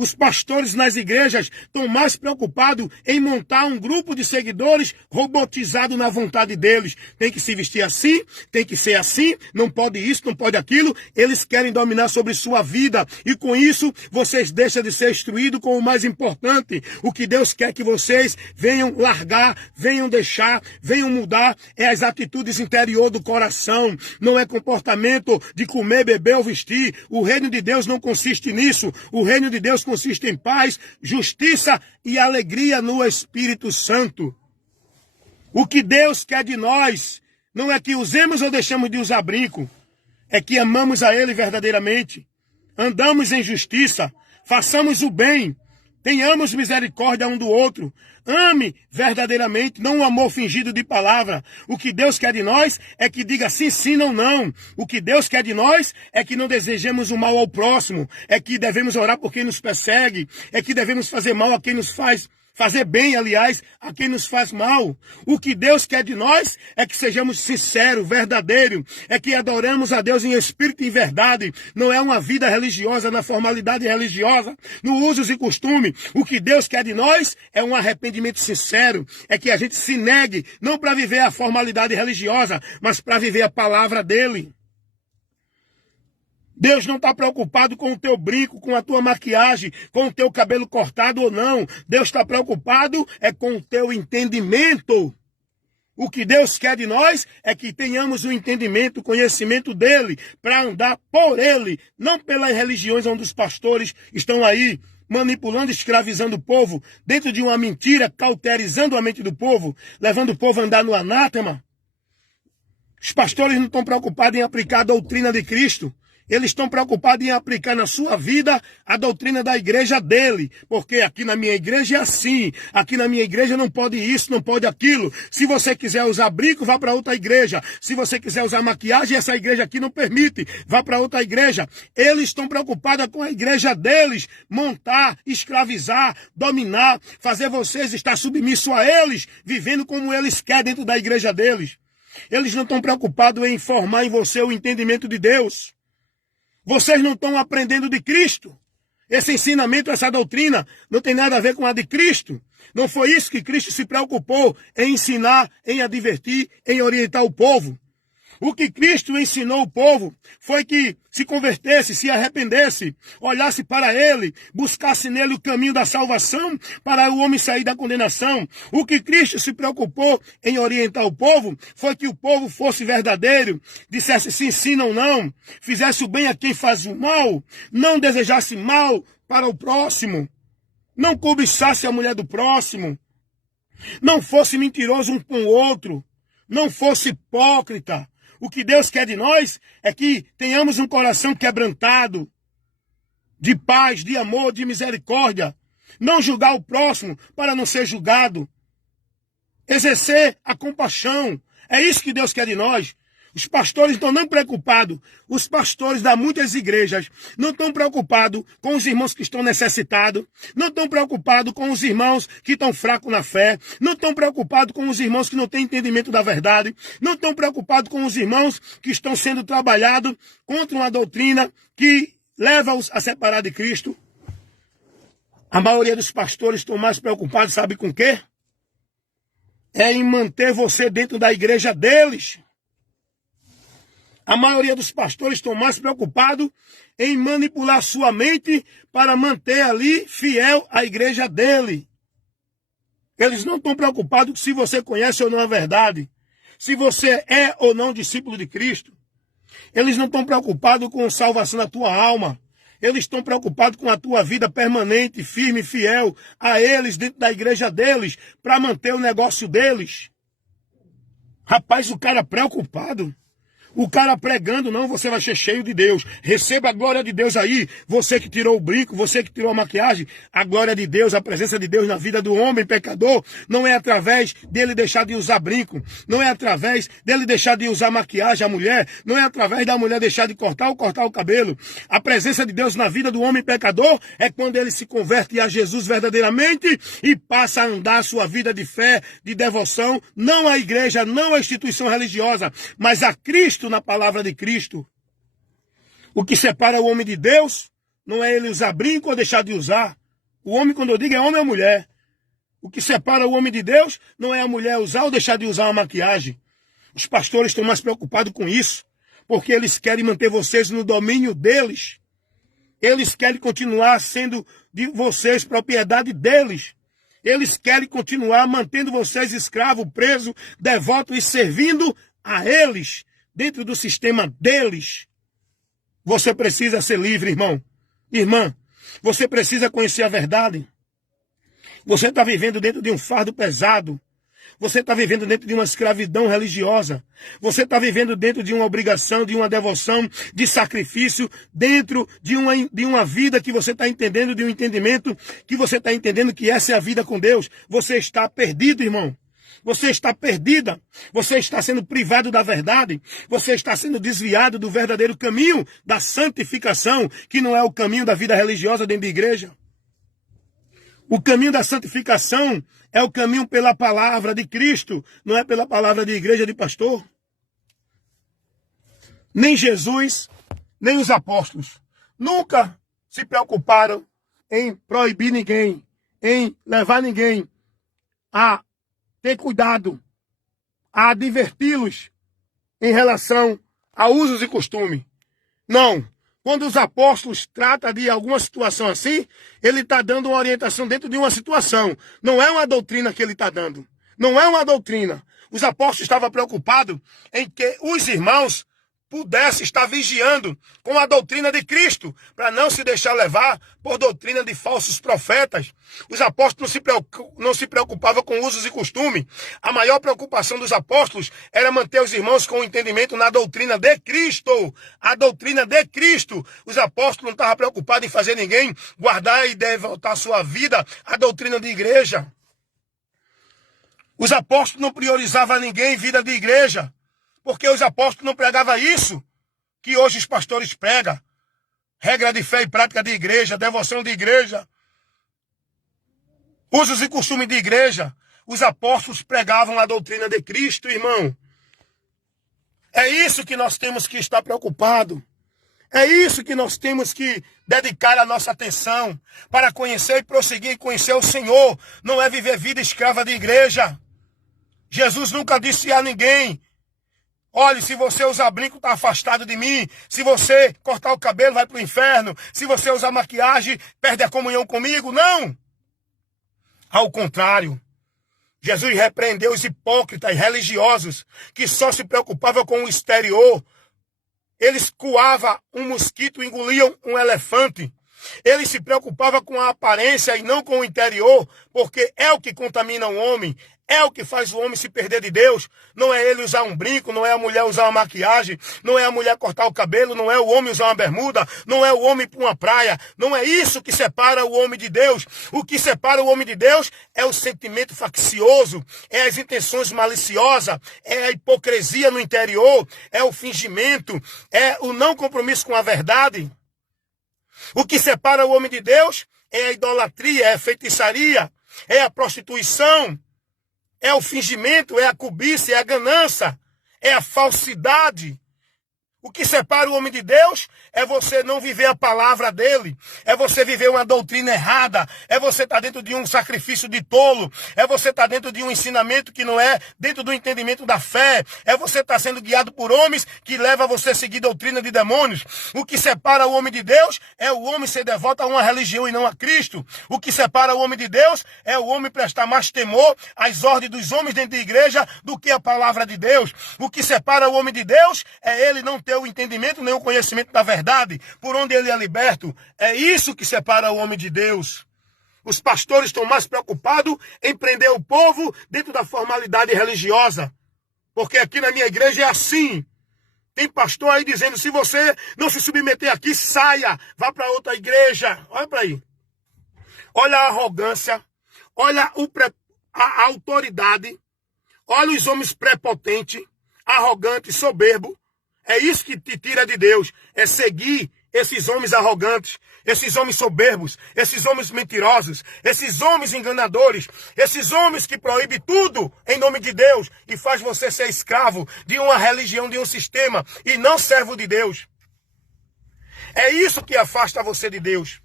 Os pastores nas igrejas estão mais preocupados em montar um grupo de seguidores robotizado na vontade deles. Tem que se vestir assim, tem que ser assim, não pode isso, não pode aquilo. Eles querem dominar sobre sua vida. E com isso, vocês deixam de ser instruídos com o mais importante. O que Deus quer que vocês venham largar, venham deixar, venham mudar é as atitudes interior do coração. Não é comportamento de comer, beber ou vestir. O reino de Deus não consiste nisso. O reino de Deus consiste em paz, justiça e alegria no Espírito Santo. O que Deus quer de nós não é que usemos ou deixamos de usar brinco, é que amamos a Ele verdadeiramente, andamos em justiça, façamos o bem, tenhamos misericórdia um do outro, ame verdadeiramente, não um amor fingido de palavra. O que Deus quer de nós é que diga sim, sim, não, não. O que Deus quer de nós é que não desejemos o mal ao próximo, é que devemos orar por quem nos persegue, é que devemos fazer mal a quem nos faz fazer bem, aliás, a quem nos faz mal. O que Deus quer de nós é que sejamos sinceros, verdadeiros, é que adoramos a Deus em espírito e em verdade. Não é uma vida religiosa na formalidade religiosa, no usos e costume. O que Deus quer de nós é um arrependimento sincero, é que a gente se negue, não para viver a formalidade religiosa, mas para viver a palavra dele. Deus não está preocupado com o teu brinco, com a tua maquiagem, com o teu cabelo cortado ou não. Deus está preocupado é com o teu entendimento. O que Deus quer de nós é que tenhamos o entendimento, o conhecimento dele, para andar por ele, não pelas religiões onde os pastores estão aí manipulando, escravizando o povo, dentro de uma mentira, cauterizando a mente do povo, levando o povo a andar no anátema. Os pastores não estão preocupados em aplicar a doutrina de Cristo. Eles estão preocupados em aplicar na sua vida a doutrina da igreja dele. Porque aqui na minha igreja é assim. Aqui na minha igreja não pode isso, não pode aquilo. Se você quiser usar brinco, vá para outra igreja. Se você quiser usar maquiagem, essa igreja aqui não permite. Vá para outra igreja. Eles estão preocupados com a igreja deles. Montar, escravizar, dominar, fazer vocês estar submissos a eles, vivendo como eles querem dentro da igreja deles. Eles não estão preocupados em formar em você o entendimento de Deus. Vocês não estão aprendendo de Cristo. Esse ensinamento, essa doutrina, não tem nada a ver com a de Cristo. Não foi isso que Cristo se preocupou em ensinar, em advertir, em orientar o povo. O que Cristo ensinou o povo foi que se convertesse, se arrependesse, olhasse para ele, buscasse nele o caminho da salvação para o homem sair da condenação. O que Cristo se preocupou em orientar o povo foi que o povo fosse verdadeiro, dissesse sim, sim, não, não, fizesse o bem a quem faz o mal, não desejasse mal para o próximo, não cobiçasse a mulher do próximo, não fosse mentiroso um com o outro, não fosse hipócrita. O que Deus quer de nós é que tenhamos um coração quebrantado, de paz, de amor, de misericórdia. Não julgar o próximo para não ser julgado. Exercer a compaixão. É isso que Deus quer de nós. Os pastores estão não preocupados. Os pastores das muitas igrejas não estão preocupados com os irmãos que estão necessitados. Não estão preocupados com os irmãos que estão fracos na fé. Não estão preocupados com os irmãos que não têm entendimento da verdade. Não estão preocupados com os irmãos que estão sendo trabalhados contra uma doutrina que leva-os a separar de Cristo. A maioria dos pastores estão mais preocupados, sabe com o quê? É em manter você dentro da igreja deles. A maioria dos pastores estão mais preocupados em manipular sua mente para manter ali fiel à igreja dele. Eles não estão preocupados se você conhece ou não a verdade, se você é ou não discípulo de Cristo. Eles não estão preocupados com a salvação da tua alma. Eles estão preocupados com a tua vida permanente, firme, fiel a eles dentro da igreja deles, para manter o negócio deles. Rapaz, o cara preocupado. O cara pregando, não, você vai ser cheio de Deus. Receba a glória de Deus aí. Você que tirou o brinco, você que tirou a maquiagem. A glória de Deus, a presença de Deus na vida do homem pecador, não é através dele deixar de usar brinco. Não é através dele deixar de usar maquiagem, a mulher. Não é através da mulher deixar de cortar o cabelo. A presença de Deus na vida do homem pecador é quando ele se converte a Jesus verdadeiramente e passa a andar a sua vida de fé, de devoção, não à igreja, não à instituição religiosa, mas a Cristo, na palavra de Cristo. O que separa o homem de Deus não é ele usar brinco ou deixar de usar. O homem, quando eu digo, é homem ou mulher. O que separa o homem de Deus não é a mulher usar ou deixar de usar uma maquiagem. Os pastores estão mais preocupados com isso, porque eles querem manter vocês no domínio deles. Eles querem continuar sendo de vocês propriedade deles. Eles querem continuar mantendo vocês escravos, presos, devotos e servindo a eles, dentro do sistema deles. Você precisa ser livre, irmão. Irmã, você precisa conhecer a verdade. Você está vivendo dentro de um fardo pesado. Você está vivendo dentro de uma escravidão religiosa. Você está vivendo dentro de uma obrigação, de uma devoção, de sacrifício, dentro de uma vida que você está entendendo, de um entendimento que você está entendendo que essa é a vida com Deus. Você está perdido, irmão. Você está perdida. Você está sendo privado da verdade. Você está sendo desviado do verdadeiro caminho da santificação, que não é o caminho da vida religiosa dentro da igreja. O caminho da santificação é o caminho pela palavra de Cristo, não é pela palavra de igreja de pastor. Nem Jesus, nem os apóstolos nunca se preocuparam em proibir ninguém, em levar ninguém a ter cuidado, a adverti-los em relação a usos e costumes. Não. Quando os apóstolos tratam de alguma situação assim, ele está dando uma orientação dentro de uma situação. Não é uma doutrina que ele está dando. Não é uma doutrina. Os apóstolos estavam preocupados em que os irmãos pudessem estar vigiando com a doutrina de Cristo, para não se deixar levar por doutrina de falsos profetas. Os apóstolos não se preocupavam com usos e costumes. A maior preocupação dos apóstolos era manter os irmãos com o entendimento na doutrina de Cristo. A doutrina de Cristo. Os apóstolos não estavam preocupados em fazer ninguém guardar e devotar sua vida à doutrina de igreja. Os apóstolos não priorizavam ninguém em vida de igreja. Porque os apóstolos não pregavam isso que hoje os pastores pregam. Regra de fé e prática de igreja, devoção de igreja, usos e costumes de igreja. Os apóstolos pregavam a doutrina de Cristo, irmão. É isso que nós temos que estar preocupados. É isso que nós temos que dedicar a nossa atenção para conhecer e prosseguir e conhecer o Senhor. Não é viver vida escrava de igreja. Jesus nunca disse a ninguém: olhe, se você usar brinco, está afastado de mim. Se você cortar o cabelo, vai para o inferno. Se você usar maquiagem, perde a comunhão comigo. Não! Ao contrário, Jesus repreendeu os hipócritas religiosos que só se preocupavam com o exterior. Eles coavam um mosquito, engoliam um elefante. Eles se preocupavam com a aparência e não com o interior, porque é o que contamina o homem. É o que faz o homem se perder de Deus. Não é ele usar um brinco, não é a mulher usar uma maquiagem, não é a mulher cortar o cabelo, não é o homem usar uma bermuda, não é o homem ir para uma praia. Não é isso que separa o homem de Deus. O que separa o homem de Deus é o sentimento faccioso, é as intenções maliciosas, é a hipocrisia no interior, é o fingimento, é o não compromisso com a verdade. O que separa o homem de Deus é a idolatria, é a feitiçaria, é a prostituição, é o fingimento, é a cobiça, é a ganância, é a falsidade. O que separa o homem de Deus é você não viver a palavra dele, é você viver uma doutrina errada, é você estar dentro de um sacrifício de tolo, é você estar dentro de um ensinamento que não é dentro do entendimento da fé, é você estar sendo guiado por homens que levam você a seguir doutrina de demônios. O que separa o homem de Deus é o homem ser devoto a uma religião e não a Cristo. O que separa o homem de Deus é o homem prestar mais temor às ordens dos homens dentro da igreja do que a palavra de Deus. O que separa o homem de Deus é ele não ter o entendimento nem o conhecimento da verdade, por onde ele é liberto. É isso que separa o homem de Deus. Os pastores estão mais preocupados em prender o povo dentro da formalidade religiosa. Porque aqui na minha igreja é assim. Tem pastor aí dizendo: se você não se submeter aqui, saia, vá para outra igreja. Olha para aí. Olha a arrogância, olha a autoridade, olha os homens prepotentes, arrogantes, soberbos. É isso que te tira de Deus, é seguir esses homens arrogantes, esses homens soberbos, esses homens mentirosos, esses homens enganadores, esses homens que proíbem tudo em nome de Deus e faz você ser escravo de uma religião, de um sistema e não servo de Deus. É isso que afasta você de Deus.